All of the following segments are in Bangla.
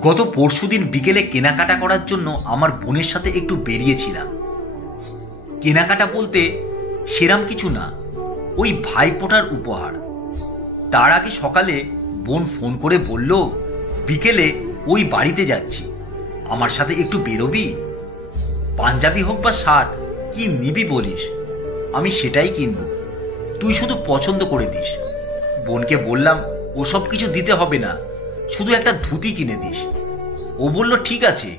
গত পরশুদিন বিকেলে কেনাকাটা করার জন্য আমার বোনের সাথে একটু বেরিয়েছিলাম। কেনাকাটা বলতে সেরাম কিছু না, ওই ভাইফোঁটার উপহার। তার আগে সকালে বোন ফোন করে বলল, বিকেলে ওই বাড়িতে যাচ্ছি, আমার সাথে একটু বেরোবি? পাঞ্জাবি হোক বা শার্ট, কি নিবি বলিস, আমি সেটাই কিনব, তুই শুধু পছন্দ করে দিস। বোনকে বললাম ওসব কিছু দিতে হবে না, শুধু একটা ধুতি কিনে দিস। ও বলল ঠিক আছে,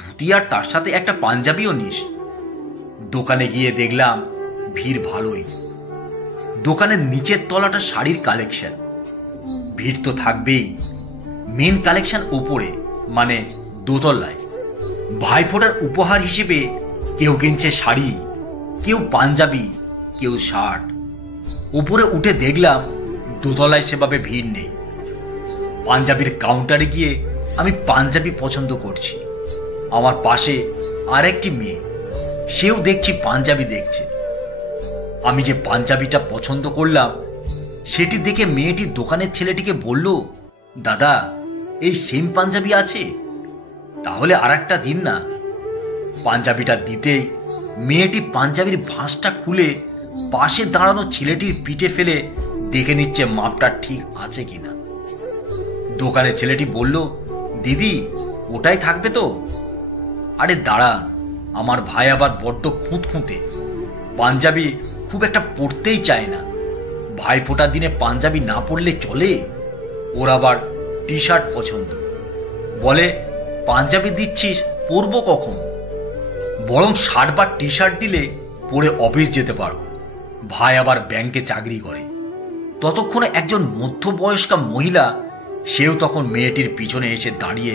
ধুতি আর তার সাথে একটা পাঞ্জাবিও নিস। দোকানে গিয়ে দেখলাম ভিড় ভালোই। দোকানের নিচের তলাটা শাড়ির কালেকশন, ভিড় তো থাকবেই। মেন কালেকশন ওপরে, মানে দোতলায়। ভাইফোঁটার উপহার হিসেবে কেউ কিনছে শাড়ি, কেউ পাঞ্জাবি, কেউ শার্ট। উপরে উঠে দেখলাম দোতলায় সেভাবে ভিড় নেই। পাঞ্জাবির কাউন্টারে গিয়ে আমি পাঞ্জাবি পছন্দ করছি। আমার পাশে আরেকটি মেয়ে, সেও দেখছি পাঞ্জাবি দেখছে। আমি যে পাঞ্জাবিটা পছন্দ করলাম সেটি দেখে মেয়েটি দোকানের ছেলেটিকে বলল, দাদা এই সেম পাঞ্জাবি আছে, তাহলে আর একটা দিন না। পাঞ্জাবিটা দিতেই মেয়েটি পাঞ্জাবির ভাঁজটা খুলে পাশে দাঁড়ানো ছেলেটির পিঠে ফেলে দেখে নিচ্ছে মাপটা ঠিক আছে কিনা। দোকানের ছেলেটি বলল, দিদি ওটাই থাকবে তো? আরে দাঁড়ান, আমার ভাই আবার বড্ড খুঁতখুঁতে, পাঞ্জাবি খুব একটা পরতেই চায় না। ভাইফোঁটার দিনে পাঞ্জাবি না পরলে চলে? ওর আবার টি শার্ট পছন্দ। বলে, পাঞ্জাবি দিচ্ছিস, পরবো কখন? বরং শার্ট বা টি শার্ট দিলে পরে অফিস যেতে পারবো। ভাই আবার ব্যাংকে চাকরি করে। ততক্ষণে একজন মধ্যবয়স্কা মহিলা, সেও তখন মেয়েটির পিছনে এসে দাঁড়িয়ে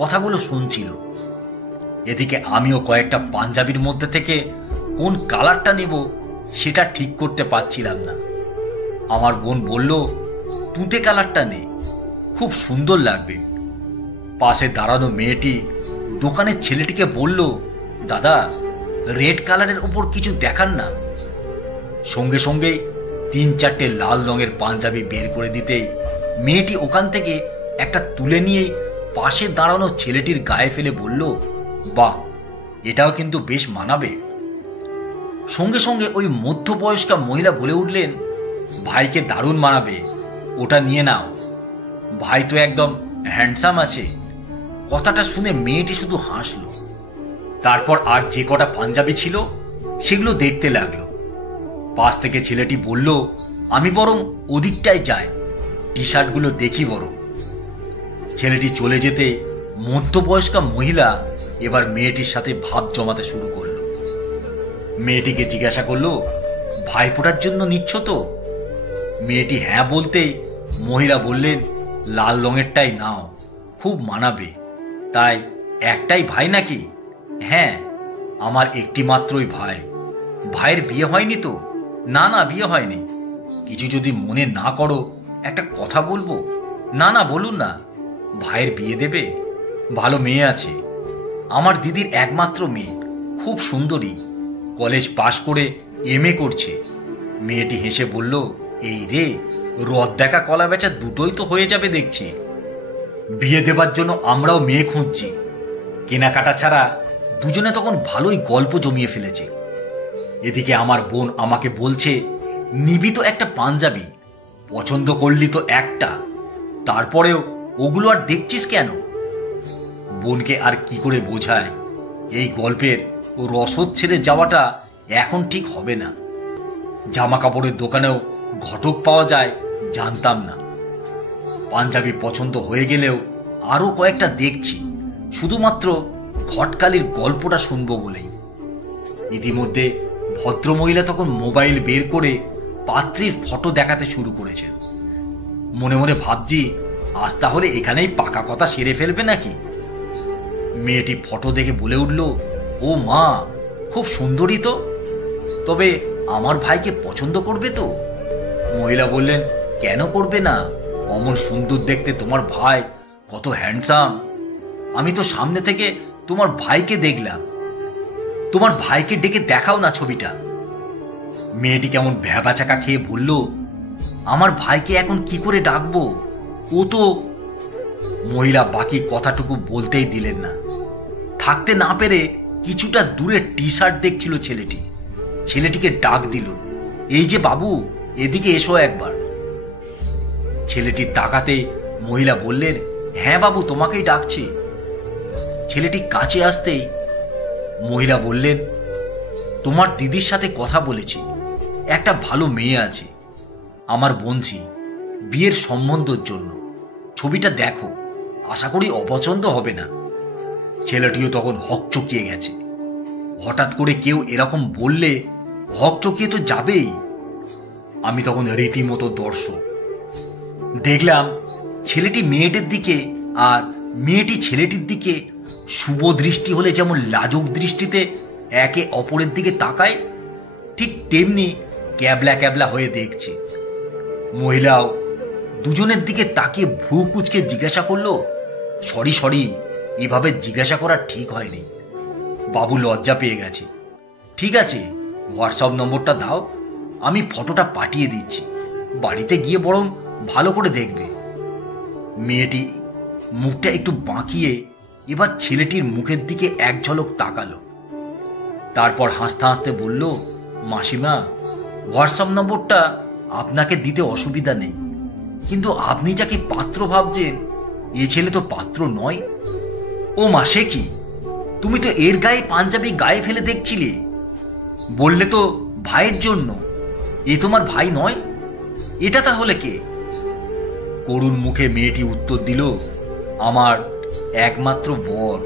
কথাগুলো শুনছিল। এদিকে আমিও কয়েকটা পাঞ্জাবির মধ্যে থেকে কোন কালারটা নেব সেটা ঠিক করতে পারছিলাম না। আমার বোন বলল, তুঁতে কালারটা নে, খুব সুন্দর লাগবে। পাশে দাঁড়ানো মেয়েটি দোকানের ছেলেটিকে বলল, দাদা রেড কালারের উপর কিছু দেখান না। সঙ্গে সঙ্গে 3-4টে লাল রঙের পাঞ্জাবি বের করে দিতে মেয়েটি ওখান থেকে একটা তুলে নিয়ে পাশে দাঁড়ানো ছেলেটির গায়ে ফেলে বলল, বাহ, এটাও কিন্তু বেশ মানাবে। সঙ্গে সঙ্গে ওই মধ্যবয়স্কা মহিলা বলে উঠলেন, ভাইকে দারুণ মানাবে, ওটা নিয়ে নাও, ভাই তো একদম হ্যান্ডসাম আছে। কথাটা শুনে মেয়েটি শুধু হাসল। তারপর আর যে কটা পাঞ্জাবি ছিল সেগুলো দেখতে লাগলো। পাশ থেকে ছেলেটি বলল, আমি বরং ওদিকটায় যাই, টি শার্টগুলো দেখি বরং। ছেলেটি চলে যেতে মধ্যবয়স্কা মহিলা এবার মেয়েটির সাথে ভাব জমাতে শুরু করল। মেয়েটিকে জিজ্ঞাসা করলো, ভাইফোঁটার জন্য নিচ্ছ তো? মেয়েটি হ্যাঁ বলতেই মহিলা বললেন, লাল রঙেরটাই নাও, খুব মানাবে। তাই একটাই ভাই নাকি? হ্যাঁ, আমার একটি মাত্রই ভাই। ভাইয়ের বিয়ে হয়নি তো? না না, বিয়ে হয়নি। কিছু যদি মনে না করো একটা কথা বলবো? না না, বলুন না। ভাইয়ের বিয়ে দেবে? ভালো মেয়ে আছে, আমার দিদির একমাত্র মেয়ে, খুব সুন্দরী, কলেজ পাশ করে MA করছে। মেয়েটি হেসে বলল, এই রে, রদ দেখা কলা বেচা দুটোই তো হয়ে যাবে দেখছি। বিয়ে দেবার জন্য আমরাও মেয়ে খুঁজছি। কেনাকাটা ছাড়া দুজনে তখন ভালোই গল্প জমিয়ে ফেলেছে। এদিকে আমার বোন আমাকে বলছে, নিবি তো একটা পাঞ্জাবি, পছন্দ করলি তো একটা, তারপরেও ওগুলো আর দেখছিস কেন? বোনকে আর কি করে বোঝায় এই গল্পের ও রসদ ছেড়ে যাওয়াটা এখন ঠিক হবে না। জামা কাপড়ের দোকানেও ঘটক পাওয়া যায় জানতাম না। পাঞ্জাবি পছন্দ হয়ে গেলেও আরো কয়েকটা দেখছি, শুধুমাত্র ঘটকালির গল্পটা শুনবো বলেই। ইতিমধ্যে ভদ্রমহিলা তখন মোবাইল বের করে পাত্রীর ফটো দেখাতে শুরু করেছেন। মনে মনে ভাবছি, আজ তাহলে এখানেই পাকা কথা সেরে ফেলবে নাকি? মেয়েটি ফটো দেখে বলে উঠল, ও মা, খুব সুন্দরী তো, তবে আমার ভাইকে পছন্দ করবে তো? মহিলা বললেন, কেন করবে না, অমন সুন্দর দেখতে তোমার ভাই, কত হ্যান্ডসাম। আমি তো সামনে থেকে তোমার ভাইকে দেখলাম, তোমার ভাইকে ডেকে দেখাও না ছবিটা। মেয়েটি কেমন ভ্যাবাচাকা খেয়ে বলল, আমার ভাইকে এখন কি করে ডাকবো, ও তো। মহিলা বাকি কথাটুকু বলতেই দিলেন না। থাকতে না পেরে কিছুটা দূরে টি শার্ট দেখছিল ছেলেটি। ছেলেটিকে ডাক দিল, এই যে বাবু, এদিকে এসো একবার। ছেলেটি তাকাতে মহিলা বললেন, হ্যাঁ বাবু, তোমাকেই ডাকছি। ছেলেটি কাছে আসতেই মহিলা বললেন, তোমার দিদির সাথে কথা বলেছি, একটা ভালো মেয়ে আছে, আমার বোনঝি, বিয়ের সম্বন্ধের জন্য। ছবিটা দেখো, আশা করি অপছন্দ হবে না। ছেলেটিও তখন হকচকিয়ে গেছে। হঠাৎ করে কেউ এরকম বললে হকচকিয়ে তো যাবেই। আমি তখন রীতিমতো দর্শক। দেখলাম ছেলেটি মেয়েটির দিকে আর মেয়েটি ছেলেটির দিকে শুভ দৃষ্টি হলে যেমন লাজুক দৃষ্টিতে একে অপরের দিকে তাকায়, ঠিক তেমনি ক্যাবলা ক্যাবলা হয়ে দেখছে। মহিলাও দুজনের দিকে তাকিয়ে ভ্রু কুঁচকে জিজ্ঞাসা করলো, সরি সরি, এভাবে জিজ্ঞাসা করা ঠিক হয়নি। বাবু লজ্জা পেয়ে গেছে। ঠিক আছে, হোয়াটসঅ্যাপ নম্বরটা দাও, আমি ফটোটা পাঠিয়ে দিচ্ছি, বাড়িতে গিয়ে বরং ভালো করে দেখবে। মেয়েটি মুখটা একটু বাঁকিয়ে এবার ছেলেটির মুখের দিকে এক ঝলক তাকালো। তারপর হাসতে হাসতে বলল, মাসিমা, হোয়াটসঅ্যাপ নম্বরটা আপনাকে দিতে অসুবিধা নেই, কিন্তু আপনি যাকে পাত্র ভাবছেন এ ছেলে তো পাত্র নয়। ও মা, সে কি? তুমি তো এর গায়ে পাঞ্জাবি গায়ে ফেলে দেখছিলে, বললে তো ভাইয়ের জন্য। এ তোমার ভাই নয়, এটা তাহলে কে? করুণ মুখে মেয়েটি উত্তর দিল, আমার একমাত্র বর।